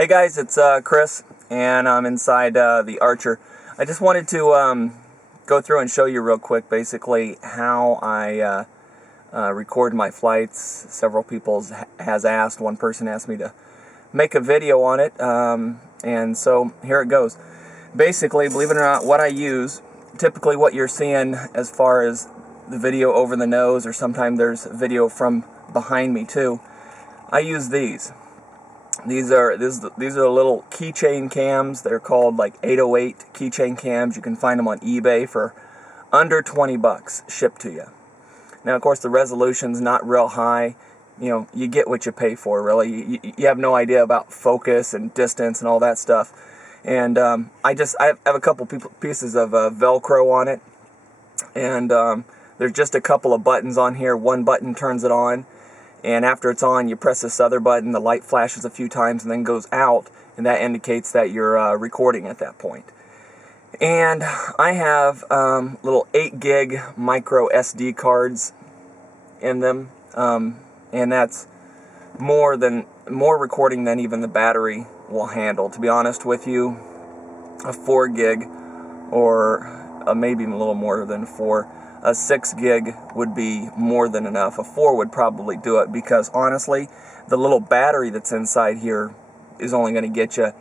Hey guys, it's Chris, and I'm inside the Archer. I just wanted to go through and show you real quick basically how I record my flights. Several people has asked. One person asked me to make a video on it, and so here it goes. Basically, believe it or not, what I use, typically what you're seeing as far as the video over the nose, or sometimes there's video from behind me too, I use these. These are little keychain cams. They're called like 808 keychain cams. You can find them on eBay for under 20 bucks shipped to you. Now, of course, the resolution's not real high. You know, you get what you pay for, really. You have no idea about focus and distance and all that stuff. And I have a couple pieces of Velcro on it. And there's just a couple of buttons on here. One button turns it on. And after it's on, you press this other button, the light flashes a few times and then goes out, and that indicates that you're recording at that point. And I have little 8 gig micro SD cards in them, and that's more recording than even the battery will handle. To be honest with you, a 4 gig or maybe a little more than 4. A 6 gig would be more than enough. A 4 would probably do it, because honestly, the little battery that's inside here is only going to get you,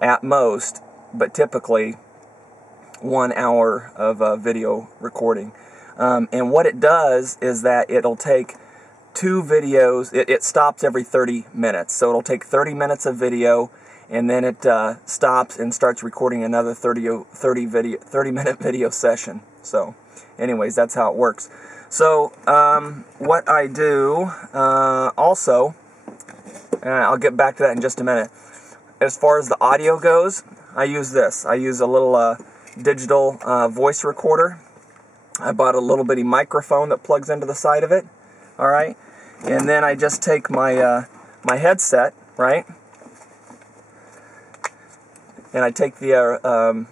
at most, but typically, 1 hour of video recording. And what it does is that it'll take 2 videos. It stops every 30 minutes. So it'll take 30 minutes of video, and then it stops and starts recording another 30-minute video session. So anyways, that's how it works. So what I do also, I'll get back to that in just a minute. As far as the audio goes, I use this. I use a little digital voice recorder. I bought a little bitty microphone that plugs into the side of it. All right, and then I just take my my headset, right, and I take the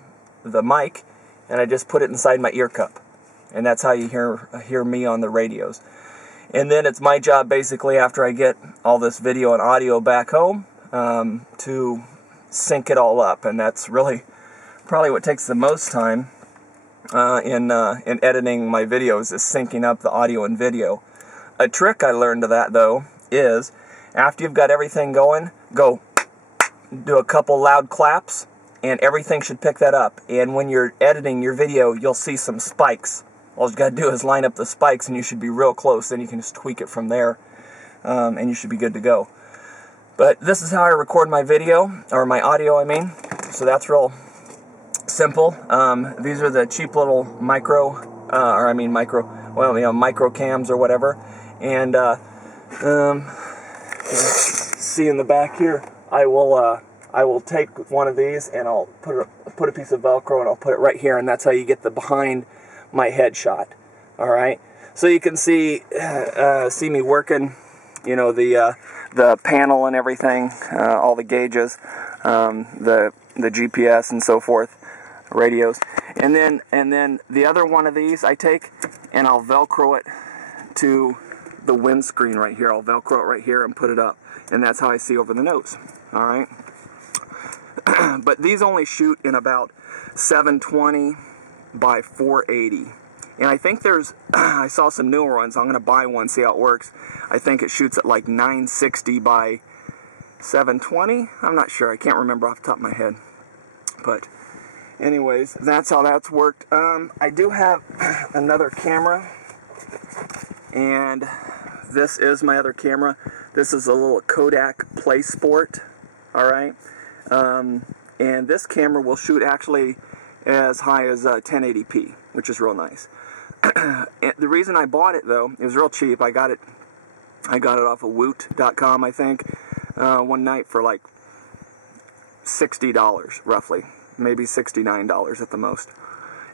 mic, and I just put it inside my ear cup. And that's how you hear me on the radios. And then it's my job, basically, after I get all this video and audio back home, to sync it all up. And that's really probably what takes the most time in editing my videos, is syncing up the audio and video. A trick I learned to that, though, is after you've got everything going, go do a couple loud claps, and everything should pick that up. And when you're editing your video, you'll see some spikes. All you got to do is line up the spikes, and you should be real close. Then you can just tweak it from there, and you should be good to go. But this is how I record my video, or my audio, I mean. So that's real simple. These are the cheap little micro cams or whatever. And see in the back here, I will take one of these, and I'll put a piece of Velcro, and I'll put it right here, and that's how you get the behind my headshot. All right, so you can see me working, you know, the panel and everything, all the gauges, the GPS and so forth, radios, and then the other one of these I take, and I'll Velcro it to the windscreen right here. I'll Velcro it right here and put it up, and that's how I see over the nose. All right. But these only shoot in about 720 by 480. And I think there's, I saw some newer ones. I'm going to buy one, see how it works. I think it shoots at like 960 by 720. I'm not sure. I can't remember off the top of my head. But anyways, that's how that's worked. I do have another camera. And this is my other camera. This is a little Kodak PlaySport. All right. And this camera will shoot actually as high as 1080p, which is real nice. The reason I bought it, though, it was real cheap. I got it off of Woot.com, I think, one night for like $60 roughly, maybe $69 at the most.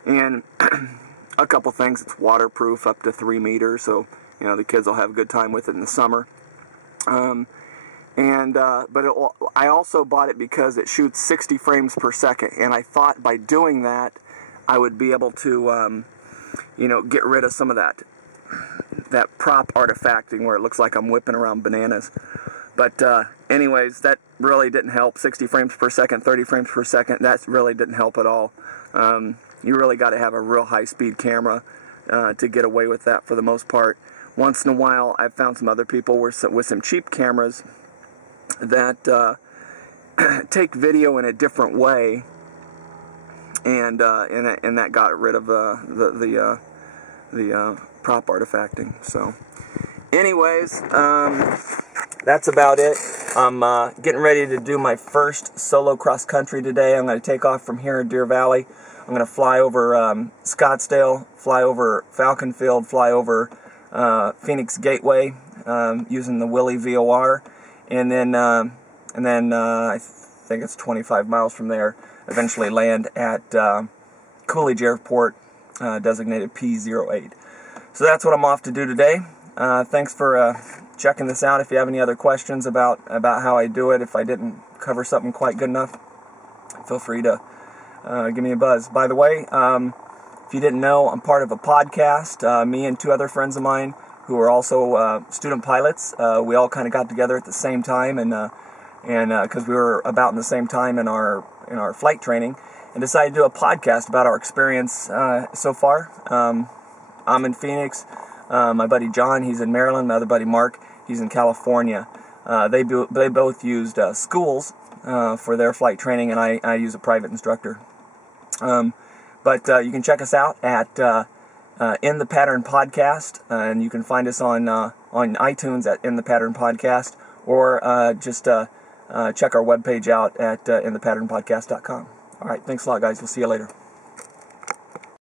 And a couple things: it's waterproof up to 3 meters, so you know the kids will have a good time with it in the summer. But I also bought it because it shoots 60 frames per second, and I thought by doing that I would be able to, get rid of some of that prop artifacting where it looks like I'm whipping around bananas. But anyways, that really didn't help. 60 frames per second, 30 frames per second, that really didn't help at all. You really got to have a real high-speed camera to get away with that for the most part. Once in a while, I've found some other people with some cheap cameras that take video in a different way, and that got rid of the prop artifacting. So, anyways, that's about it. I'm getting ready to do my first solo cross country today. I'm going to take off from here in Deer Valley. I'm going to fly over Scottsdale, fly over Falcon Field, fly over Phoenix Gateway using the Willie VOR, and then I think it's 25 miles from there. Eventually land at Coolidge Airport, designated P08. So that's what I'm off to do today. Thanks for checking this out. If you have any other questions about how I do it, if I didn't cover something quite good enough, feel free to give me a buzz. By the way, if you didn't know, I'm part of a podcast. Me and two other friends of mine who are also student pilots. We all kind of got together at the same time, and because we were about in the same time in our flight training, and decided to do a podcast about our experience so far. I'm in Phoenix. My buddy John, he's in Maryland. My other buddy Mark, he's in California. They both used schools for their flight training, and I use a private instructor. But you can check us out at In the Pattern Podcast, and you can find us on iTunes at In the Pattern Podcast, or just check our webpage out at inthepatternpodcast.com. All right, thanks a lot, guys. We'll see you later.